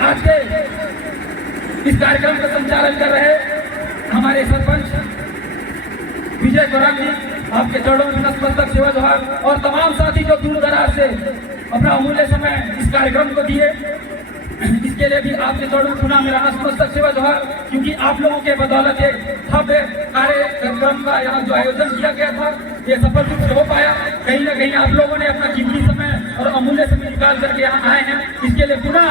आज के इस कार्यक्रम का संचालन कर रहे हमारे सरपंच विजय कोराम जी, आपके चरणों में नतमस्तक सेवा जोहार, और तमाम साथी जो दूर दराज से अपना अमूल्य समय इस कार्यक्रम को दिए, इसके लिए भी आपके चरणों में पुनः मेरा नतमस्तक सेवा जोहार, क्योंकि आप लोगों के बदौलत एक भव्य कार्यक्रम का यहाँ जो आयोजन किया गया था ये सफल रूप से हो पाया। कहीं ना कहीं आप लोगों ने अपना कीमती समय और अमूल्य समय निकाल करके यहाँ आए हैं, इसके लिए पुनः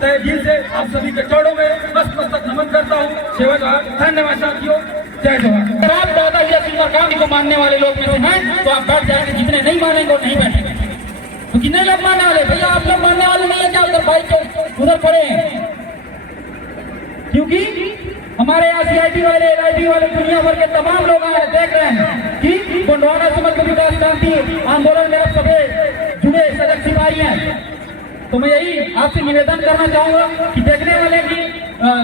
तहे दिल से आप सभी के चरणों में नतमस्तक नमन करता हूँ। सेवा जोहार, धन्यवाद साथियों, जय जोहार। अगर आप दादाजी असीम गांधी को मानने वाले लोग में से हैं तो आप बैठ जाएंगे, जितने नहीं मानेंगे वो नहीं बैठेंगे। तो कितने लोग मानने वाले? भैया आप लोग मानने वाले नहीं है क्या? उधर बाइक के उधर पड़े हैं, क्योंकि हमारे यहाँ CIT वाले LIT वाले दुनिया भर के तमाम लोग आए देख रहे हैं कि गोंडवाना समग्र विकास क्रांति आंदोलन में सभी जुड़े सजग सिपाही हैं। तो मैं यही आपसे निवेदन करना चाहूंगा कि देखने वाले की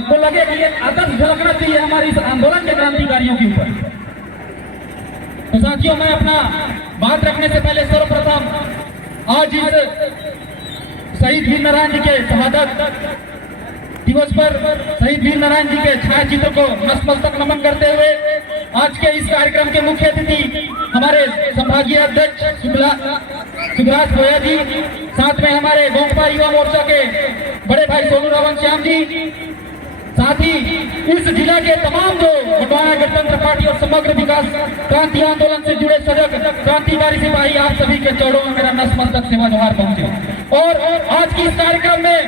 को लगे कि ये आदर्श झलकना चाहिए हमारे इस आंदोलन के क्रांतिकारियों के ऊपर। तो साथियों, मैं अपना बात रखने से पहले सर्वप्रथम आज इस शहीद वीर नारायण जी के शहादत दिवस पर शहीद वीर नारायण जी के छायाचित्र को नतमस्तक नमन करते हुए आज के इस कार्यक्रम के मुख्य अतिथि हमारे संभागीय अध्यक्ष सुभराज भोया जी, साथ में हमारे गोंगपा युवा मोर्चा के बड़े भाई सोनू रावण श्याम जी, साथ ही इस जिला के तमाम जो गोंडवाना गणतंत्र पार्टी और समग्र विकास क्रांति आंदोलन से जुड़े सजग क्रांतिकारी सिपाही, आप सभी के चरणों में मेरा नतमस्तक सेवा जोहार पहुंचे। और आज की इस कार्यक्रम में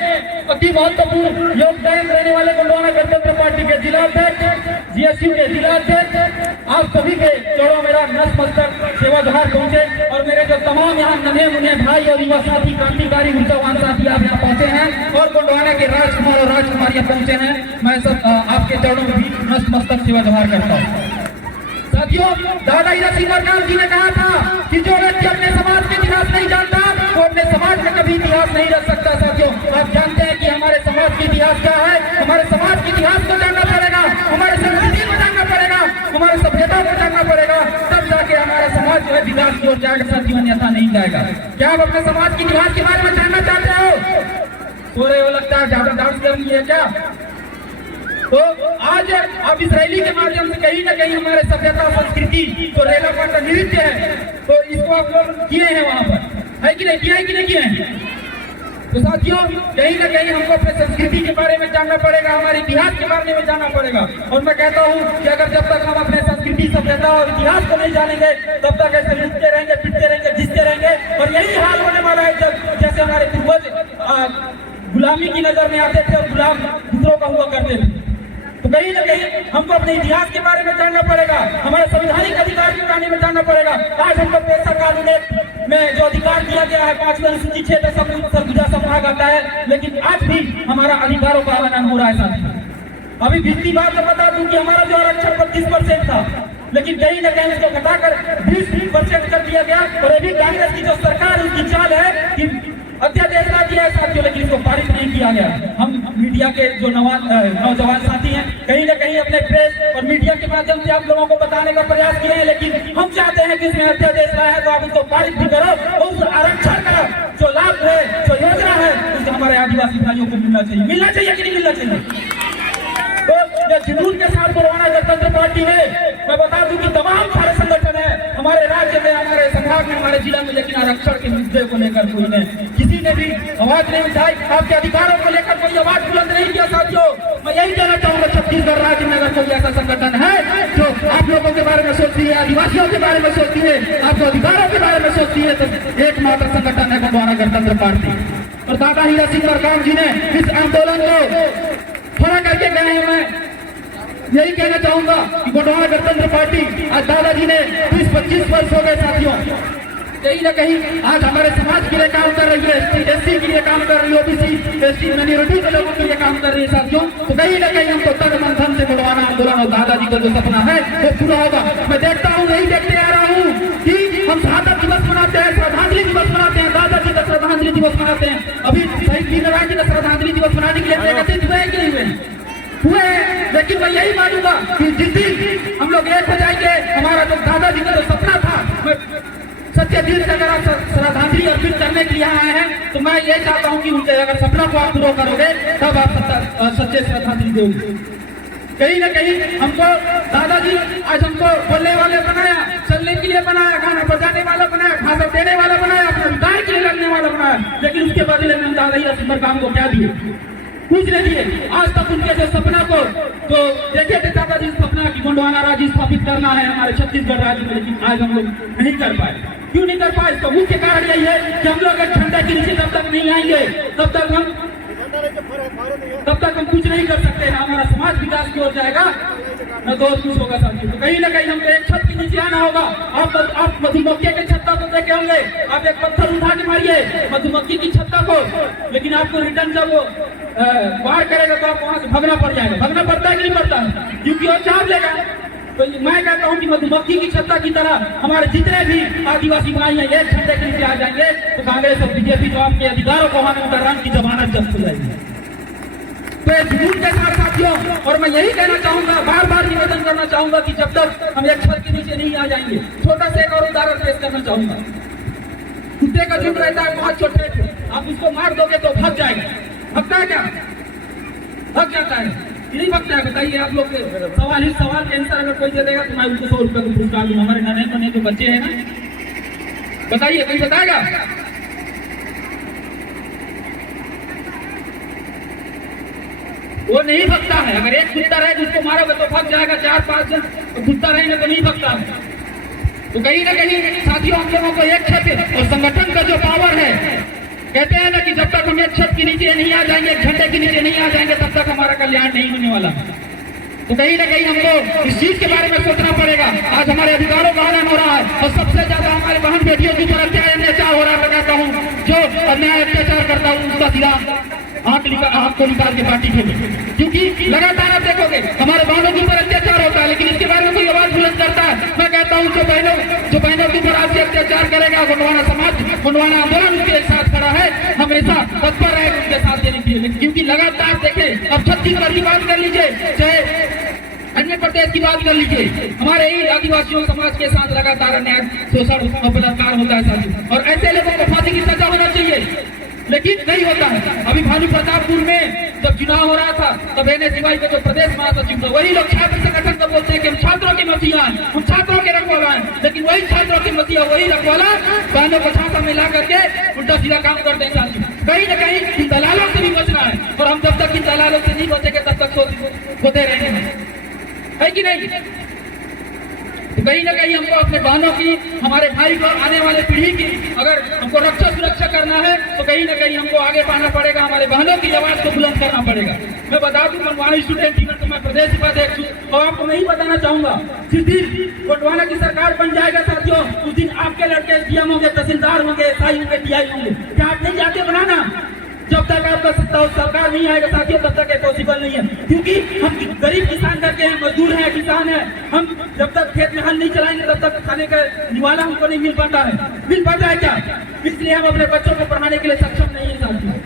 अति महत्वपूर्ण योगदान देने वाले गोंडवाना गणतंत्र पार्टी के जिलाध्यक्ष, GSU के जिलाध्यक्ष, आप सभी के चरणों में मेरा नतमस्तक सेवा जोहार पहुंचे। और मेरे जो तमाम यहाँ नन्हे मुन्ने भाई और युवा साथी क्रांतिकारी ऊर्जावान साथी आप यहाँ पहुंचे हैं और गोंडवाना के राजकुमार और राजकुमारियां पहुंचे हैं, मैं सब आपके चरणों में भी नतमस्तक सेवा जोहार करता हूँ। साथियों, दादाजी नरसिम्हा जी ने कहा था कि जो व्यक्ति अपने समाज के इतिहास नहीं जानता वो अपने समाज में कभी इतिहास नहीं रख सकता। साथियों, आप जानते हैं कि हमारे समाज की इतिहास क्या है? हमारे समाज के इतिहास को जानना पड़ेगा, हमारे संस्कृति को जानना पड़ेगा, हमारे सभ्यता को जानना पड़ेगा, तब जाके हमारा समाज जो है विकास की ओर जाएगा साथियों, अन्यथा नहीं जाएगा। क्या आप अपने समाज के इतिहास के बारे में जानना चाहते हो? सो रहे हो लगता है, ज्यादा डांस करनी है क्या? तो आज आप इस रैली के माध्यम से कहीं ना कहीं हमारे सभ्यता संस्कृति जो रेला पाटा नृत्य है तो इसको आप लोग किए हैं वहां पर, है कि नहीं? किया है कि नहीं किए हैं? तो साथियों, कहीं ना कहीं हमको अपने संस्कृति के बारे में जानना पड़ेगा, हमारे इतिहास के बारे में जानना पड़ेगा। और मैं कहता हूँ कि अगर जब तक हम अपने संस्कृति सभ्यता और इतिहास को नहीं जानेंगे तब तक ऐसे लुटते रहेंगे, पिटते रहेंगे, जिसते रहेंगे। और यही हाल होने वाला है जब जैसे हमारे पूर्वज गुलामी की नजर में आते थे और गुलाम दूसरों का हुआ करते थे। तो कहीं ना कहीं हमको अपने इतिहास के बारे में जानना पड़ेगा, हमारे संवैधानिक अधिकार के बारे में जानना पड़ेगा। आज हमको पेशा कानून में जो अधिकार दिया गया है 5वीं अनुसूची 6 सरगुजा संभाग आता है, लेकिन आज भी हमारा अधिकारों का हनन हो रहा है साथियों। अभी पिछली बार मैं बता दूं कि हमारा जो आरक्षण 25% था, लेकिन कहीं ना कहीं इसको घटाकर 20% कर दिया गया। और अभी कांग्रेस की जो सरकार उसकी चाल है कि अध्यादेश ला दिया है साथियों, लेकिन इसको पारित नहीं किया गया। हम मीडिया के जो नौजवान साथी हैं कहीं ना कहीं अपने प्रेस और मीडिया के माध्यम से आप लोगों को बताने का प्रयास किए हैं, लेकिन हम चाहते हैं कि इसमें अध्यादेश लाया है तो आप इसको पारित भी करो और उस आरक्षण का जो लाभ है, जो योजना है, उससे हमारे आदिवासी भाइयों को मिलना चाहिए। मिलना चाहिए कि नहीं मिलना चाहिए? तो जो जुनून के साथ गोंडवाना गणतंत्र पार्टी है, मैं बता दूं कि तमाम सारे संगठन है हमारे राज्य में, हमारे संभाग में, हमारे जिला में, लेकिन आरक्षण के मुद्दे को लेकर कोई ने किसी ने भी आवाज नहीं उठाई, आपके अधिकारों को लेकर कोई आवाज बुलंद नहीं किया। साथियों, मैं यही कहना चाहूंगा, छत्तीसगढ़ राज्य में अगर कोई ऐसा संगठन है जो आप लोगों के बारे में सोचती है, आदिवासियों के बारे में सोचती है, आपके अधिकारों के बारे में सोचती है, तो एकमात्र संगठन है गोंडवाना गणतंत्र पार्टी। और दादाजी नरसिम्हा जी ने इस आंदोलन को खड़ा करके गए हैं। मैं यही कहना चाहूंगा कि गोंडवाना गणतंत्र पार्टी आज दादाजी ने 20-25 वर्ष हो गए साथियों, कहीं ना कहीं आज हमारे समाज के लिए काम कर रही है, SC के लिए काम कर रही है, OBC SC माइनॉरिटी के लोगों के लिए काम कर रही है साथियों। तो कहीं ना कहीं हमको तन मन धन से गोंडवाना आंदोलन और दादाजी का जो सपना है वो पूरा होगा। मैं देखता हूँ, यही देखते आ रहा हूँ कि हम शहादत दिवस मनाते हैं, श्रद्धांजलि दिवस मनाते हैं, दादाजी का श्रद्धांजलि दिवस मनाते हैं। अभी शहीद वीर नारायण जी का श्रद्धांजलि दिवस मनाने के लिए एकत्रित हुए हैं कि नहीं हुए? लेकिन मैं यही मानूंगा कि जिस दिन हम लोग एक हो जाएंगे, हमारा जो दादाजी का जो सपना था, सच्चे दिल से अगर आप श्रद्धांजलि अर्पित करने के लिए आए हैं तो मैं ये चाहता हूँ कि उनके अगर सपना को आप पूरा करोगे तब आप सच्चे श्रद्धांजलि दोगे। कहीं ना कहीं हमको दादाजी आज हमको बोलने वाले बनाया, चलने के लिए बनाया, गाना बजाने वाला बनाया, भाषण देने वाला बनाया, अपने विदाई के लिए लगने वाला बनाया, लेकिन उसके बदले में हम दादाजी असुंदर काम को क्या दिए? कुछ नहीं दिए। आज तक उनके जो सपना को तो देखे थे दादाजी सपना की गोंडवाना राज्य स्थापित करना है हमारे छत्तीसगढ़ राज्य में, लेकिन आज हम लोग नहीं कर पाए। क्यों नहीं कर पाए? इसका मुख्य कारण यही है कि हम लोग ठंडा के नीचे जब तक नहीं आएंगे तब तक हम कुछ नहीं कर सकते। ना हमारा समाज विकास की ओर जाएगा न तो कुछ होगा साथियों। तो कहीं ना कहीं हमको एक छत के नीचे आना होगा। आप मधुमक्खी के छत्ता को देखे होंगे, आप एक पत्थर उठा के मारिए मधुमक्खी की छत्ता को, लेकिन आपको रिटर्न जब वो वार करेगा तो आप वहां से भागना पड़ जाएगा। भागना पड़ता है कि नहीं पड़ता? क्योंकि वो चाप लेगा। तो मैं कहता हूँ कि मधुमक्खी की छत्ता की तरह हमारे जितने भी आदिवासी भाई हैं एक छत्ते के नीचे आ जाएंगे तो कांग्रेस और बीजेपी जो आपके अधिकारों को हानि कर रंग की जमानत जब्त हो जाएगी। तो जुनून के साथ साथियों, और मैं यही कहना चाहूंगा, बार बार निवेदन करना चाहूंगा कि जब तक हम एक छत के नीचे नहीं आ जाएंगे, छोटा सा एक और उदाहरण पेश करना चाहूंगा। कुत्ते का झुंड रहता है बहुत छोटे, आप उसको मार दोगे तो भाग जाएगा। भगता है क्या? भाग जाता है, नहीं भगता है? बताइए आप लोग इस सवाल के आंसर अगर कोई दे देगा तो मैं उनको 100 रुपए का पुरस्कार दूंगा। हमारे नन्हे नन्हे जो बच्चे हैं ना, बताइए कोई बताएगा? वो नहीं भगता है। अगर एक कुत्ता रहे जिसको मारोगे तो भाग जाएगा, 4-5 जन कुत्ता रहेंगे तो नहीं भगता है। तो कहीं ना कहीं साथियों हम लोगों को एक छत और संगठन का जो पावर है, कहते हैं ना कि जब तक हम एक छत के नीचे नहीं आ जाएंगे, एक झंडे के नीचे नहीं आ जाएंगे, तब तक हमारा कल्याण नहीं होने वाला। तो कहीं ना कहीं हमको इस चीज के बारे में सोचना पड़ेगा। आज हमारे अधिकारों का हनन हो रहा है और सबसे ज्यादा हमारे बहन बेटियों की ऊपर अत्याचार हो रहा है। कहता हूँ जो अन्याय अत्याचार करता हूँ उसका सीधा आंख को निकाल के पार्टी फेंके, क्योंकि लगातार आप देखोगे हमारे बहनों के ऊपर अत्याचार होता है, लेकिन इसके बारे में कोई आवाज बुलंद करता है? मैं कहता हूँ जो बहनों के ऊपर आपसे अत्याचार करेगा, गोंडवाना समाज, गोंडवाना आंदोलन उसके साथ खड़ा है, हमेशा तत्पर रहेगा उनके साथ देने के लिए। क्योंकि लगातार देखे, अब छत्तीसगढ़ की बात कर लीजिए, चाहे अन्य प्रदेश की बात कर लीजिए, हमारे ही आदिवासियों समाज के साथ लगातार अन्याय, शोषण और बलात्कार होता है साथियों। और ऐसे लोगों को फांसी की सजा होना चाहिए, लेकिन नहीं होता है। अभी भानु प्रतापपुर में जब चुनाव हो रहा था तब NSY के जो प्रदेश महासचिव थे वही लोग छात्र संगठन को बोलते हैं कि हम छात्रों के मसीहा हैं, हम छात्रों के रखवाला हैं, लेकिन वही छात्रों के मसीहा, वही रखवाला बहनों को छाता में ला करके उल्टा सीधा काम करते हैं साथियों। कहीं न कहीं इन दलालों से भी बचना है, और हम जब तक इन दलालों से नहीं बचेंगे तब तक होते रहेंगे, है कि नहीं? तो कहीं ना कहीं हमको अपने बहनों की, हमारे भाई को, आने वाले पीढ़ी की अगर हमको रक्षा सुरक्षा करना है तो कहीं ना कहीं हमको आगे पाना पड़ेगा, हमारे बहनों की आवाज को बुलंद करना पड़ेगा। मैं बता दूं गोंडवाना स्टूडेंट यूनियन तो मैं प्रदेश उपाध्यक्ष हूँ, और आपको नहीं बताना चाहूंगा जिस दिन गोंडवाना की सरकार बन जाएगा साथियों, उस दिन आपके लड़के DM होंगे, तहसीलदार होंगे, SI होंगे, TI होंगे। क्या आप नहीं चाहते बनाना? जब तक आपका सरकार नहीं आएगा साथियों तब तक पॉसिबल नहीं है, क्योंकि हम गरीब किसान करके हैं, मजदूर हैं, किसान हैं। हम जब तक खेत में हल नहीं चलाएंगे तब तक खाने का निवाला हमको नहीं मिल पाता है। मिल पाता है क्या? इसलिए हम अपने बच्चों को पढ़ाने के लिए सक्षम नहीं है साथियों।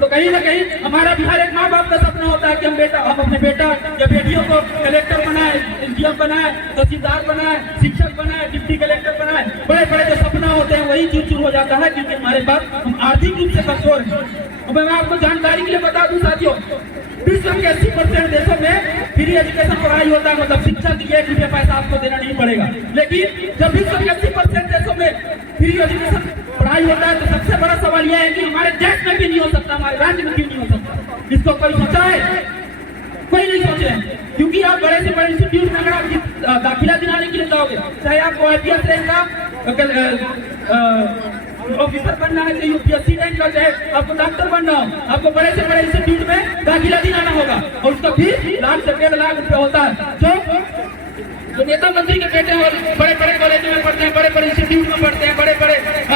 तो कहीं ना कहीं हमारा भी हर एक माँ बाप का सपना होता है कि हम अपने बेटा या बेटियों को कलेक्टर बनाए, SDM बनाए, तहसीलदार बनाए, शिक्षक बनाए, डिप्टी कलेक्टर बनाए। बड़े बड़े जो सपना होते हैं वही चूर हो जाता है, क्योंकि हमारे पास हम आर्थिक रूप से कमजोर हैं। और मैं आपको जानकारी के लिए बता दूं साथियों, विश्व के 80% देशों में फ्री एजुकेशन पढ़ाई होता है, मतलब शिक्षा की 1 रुपया पैसा आपको देना नहीं पड़ेगा। लेकिन जब विश्व के 80% देशों में फ्री एजुकेशन पढ़ाई होता है तो सबसे बड़ा सवाल यह है कि हमारे देश में भी नहीं हो सकता, हमारे राज्य में क्यों नहीं हो सकता? इसको कोई सोचा है? कोई नहीं सोचे हैं, क्योंकि आप बड़े से बड़े इंस्टीट्यूट में अगर आप दाखिला दिलाने के लिए जाओगे, चाहे आपको IPS रैंक का ऑफिसर बनना है, चाहे UPSC रैंक का, चाहे आपको डॉक्टर बनना हो, आपको बड़े से बड़े इंस्टीट्यूट में दाखिला दिलाना होगा, और उसका फीस 1 लाख से 1.5 लाख रुपया होता है। जो नेता मंत्री के बेटे और बड़े बड़े कॉलेज में पढ़ते हैं, बड़े बड़े इंस्टीट्यूट में पढ़ते हैं, बड़े बड़े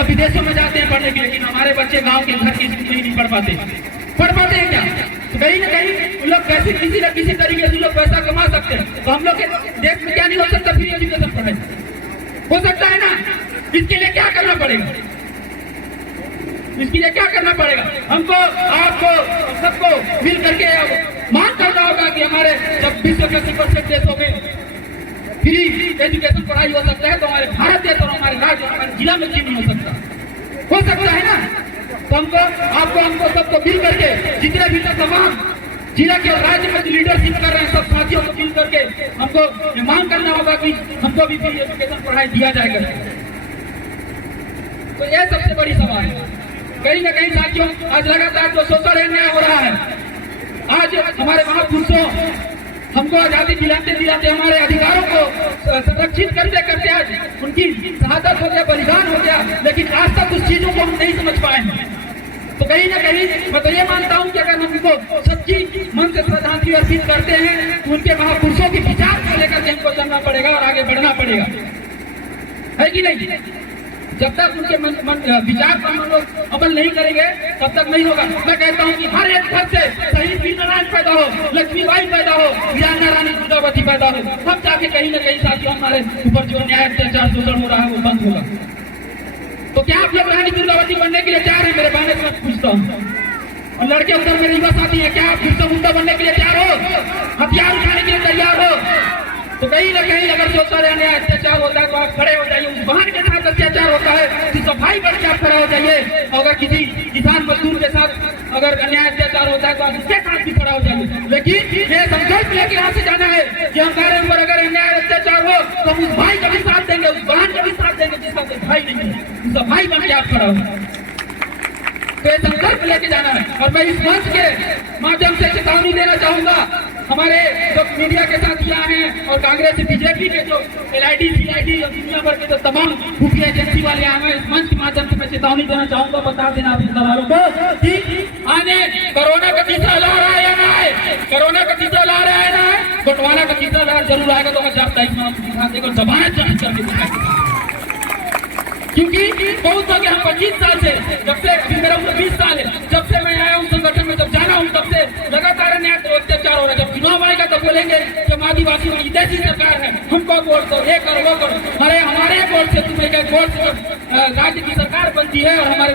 विदेशों में जाते हैं पढ़ने के लिए, लेकिन हमारे बच्चे गाँव के घर की स्कूल में नहीं पढ़ पाते हैं क्या? तो कहीं ना कहीं उन लोग कैसे किसी न किसी तरीके से लोग पैसा कमा सकते हैं। तो हम लोग के देश में क्या नहीं हो सकता? फ्री एजुकेशन पढ़ाई हो सकता है ना? इसके लिए क्या करना पड़ेगा? इसके लिए क्या करना पड़ेगा? हमको, आपको, सबको मिल करके मांग करना होगा कि हमारे जब विश्व के 80% देशों में फ्री एजुकेशन पढ़ाई हो सकता है, तो हमारे भारत देश और हमारे राज्य और हमारे जिला में क्यों नहीं हो सकता है ना। तो हमको सबको मिल करके, जितने भी तमाम जिला के राज्य में लीडरशिप कर रहे हैं, सब साथियों को मिल करके हमको मांग करना होगा कि हमको भी फ्री एजुकेशन पढ़ाई दिया जाएगा। तो यह सबसे बड़ी सवाल है। कहीं ना कहीं साथियों, आज लगातार जो सोशल अन्याय हो रहा है, आज हमारे महापुरुषों हमको आजादी दिलाते हमारे अधिकारों को संरक्षित करते करते आज उनकी शहादत हो गया, बलिदान हो गया, लेकिन आज तक उस चीजों को हम नहीं समझ पाए हैं। तो कहीं ना कहीं मैं तो ये मानता हूँ कि अगर हम उनको सच्ची मन से श्रद्धांजलि अर्पित करते हैं तो उनके महापुरुषों के विचार को लेकर के हमको चलना पड़ेगा और आगे बढ़ना पड़ेगा, है कि नहीं। जब तक उनके विचार पर हम लोग अमल नहीं करेंगे तब तक नहीं होगा। मैं कहता हूँ कि हर एक घर से शहीद वीर नारायण पैदा हो, लक्ष्मीबाई पैदा हो, वीरांगना रानी दुर्गावती पैदा हो, हम जाके कहीं ना कहीं साथियों हमारे ऊपर जो न्याय अत्याचार शोषण हो रहा है वो बंद होगा। तो क्या आप लोग रानी दुर्गावती बनने के लिए तैयार है? मेरे बहने से पूछता हूँ। और लड़के उधर मेरी बस आती है, क्या आप बिरसा मुंडा बनने के लिए तैयार हो? हथियार उठाने के लिए तैयार हो? तो कहीं ना कहीं अगर सोचता रहने अत्याचार होता है तो आप खड़े हो जाइए। उस बहन के साथ अत्याचार होता है तो सफाई बढ़ के आप खड़े हो जाइए। अगर किसी किसान मजदूर के साथ अगर अन्याय अत्याचार होता है तो आप उसके साथ भी खड़ा हो जाइए। लेकिन ये संकल्प लेके यहाँ से जाना है कि हमारे ऊपर अगर अन्याय अत्याचार हो तो हम उस भाई का भी साथ देंगे, उस बहन का भी साथ देंगे जिसका कोई भाई नहीं है, उस भाई बन के आप खड़ा हो। तो ये संकल्प लेके जाना है। और मैं इस मंच के माध्यम से चेतावनी देना चाहूंगा हमारे जो मीडिया के साथ यहाँ हैं और कांग्रेस बीजेपी के जो LID CID और दुनिया भर के जो तमाम खुफिया एजेंसी वाले आए हैं, इस मंच के माध्यम से मैं चेतावनी देना चाहूंगा, बता देना आप सवालों को कि आने कोरोना का तीसरा लहर आया या ना आए, कोरोना का तीसरा लहर आया ना आए, गोंडवाना का तीसरा लहर जरूर आएगा। तो 2023 में दबाना चाहिए, क्योंकि बहुत हो गया। हम 25 साल से, जब से अभी मेरा उम्र 20 साल है, जब से मैं आया हूँ संगठन में, जब जाना हूँ तब से लगातार अन्याय अत्याचार हो रहा है। जब चुनाव आएगा तो बोलेंगे जब आदिवासी विदेशी सरकार है, हमको वोट दो, ये करो वो करो। अरे हमारे वोट से तुम्हें क्या वोट से राज्य की सरकार बनती है और हमारे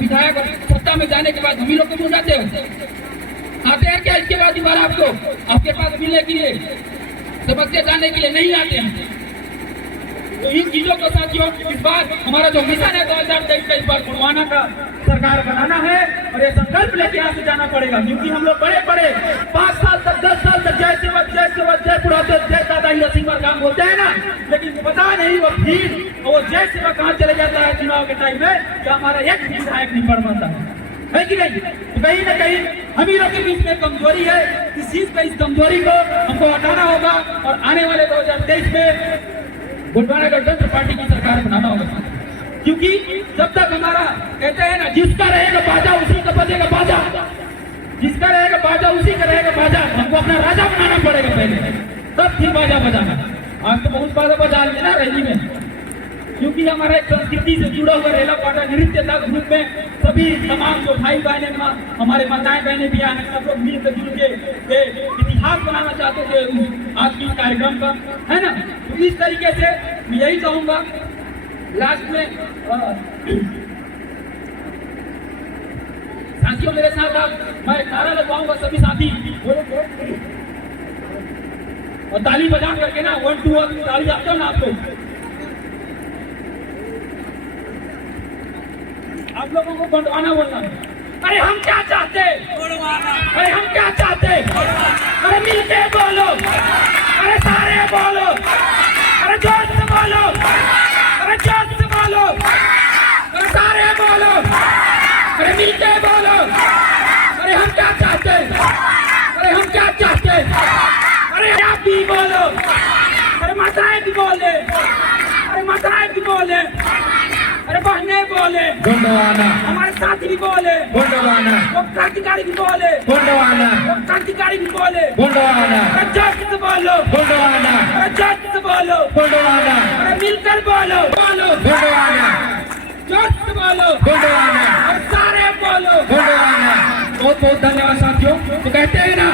विधायक सत्ता में जाने के बाद हम ही लोग को जाते हो आते हैं क्या? इसके बाद दोबारा आपके पास मिलने के लिए, समस्या जानने के लिए नहीं आते हैं। तो इन चीजों को साथियों, इस बार हमारा जो मिशन है 2023 का, इस बार गोंडवाना का सरकार बनाना है और ये संकल्प लेके यहाँ से जाना पड़ेगा। क्योंकि हम लोग बड़े 5 साल तक 10 साल तक जय सेवक जय पुरातन जय दादा नरसिंह काम होते हैं ना, लेकिन पता नहीं वो भीड़ और वो जय सेवक कहाँ चले जाता है चुनाव के टाइम में, कि हमारा एक विधायक नहीं बढ़ पाता है कि नहीं। तो कहीं ना कहीं हम ही लोग के बीच में कमजोरी है। इस चीज पे, इस कमजोरी को हमको हटाना होगा और आने वाले 2023 में गोंडवाना गणतंत्र पार्टी की सरकार बनाना होगा। क्योंकि जब तक हमारा कहते हैं ना, जिसका रहेगा बाजा उसी का बजेगा बाजा, जिसका रहेगा बाजा उसी का रहेगा बाजा। हमको अपना राजा बनाना पड़ेगा पहले, तब फिर बाजा बजाना। आज तो बहुत बाजा बजा रही है ना रैली में, क्योंकि हमारा एक संस्कृति से जुड़ा हुआ रेला पाटा नृत्य था। ग्रुप में सभी तमाम जो भाई बहने, हमारे माताएं बहने भी आए, सब लोग मिलकर जुल के इतिहास बनाना चाहते थे आज की कार्यक्रम का, है ना। तो इस तरीके से मैं यही कहूंगा लास्ट में, साथियों मेरे साथ आप, मैं नारा लगवाऊंगा, सभी साथी और ताली बजा करके ना 1 2 ताली आपको ना आप लोगों को गोंडवाना बोलना है। अरे हम क्या चाहते, अरे हम क्या चाहते, अरे मिलके बोलो, अरे सारे बोलो, अरे जोश से बोलो, अरे जोश से बोलो, अरे सारे बोलो, अरे मिलके बोलो, अरे हम क्या चाहते, अरे हम क्या चाहते, अरे आप भी बोलो, अरे माताएं भी बोले, अरे माताएं भी बोले, अरे बहने बोले गोंडवाना, हमारे साथी भी बोले गोंडवाना, वो क्रांतिकारी भी बोले गोंडवाना, वो क्रांतिकारी भी बोले गोंडवाना, अरे जोश से बोलो गोंडवाना, अरे जोश से बोलो गोंडवाना, अरे मिलकर बोलो बोलो गोंडवाना, जोश से बोलो गोंडवाना, अरे सारे बोलो गोंडवाना। बहुत बहुत धन्यवाद साथियों। तो कहते हैं ना,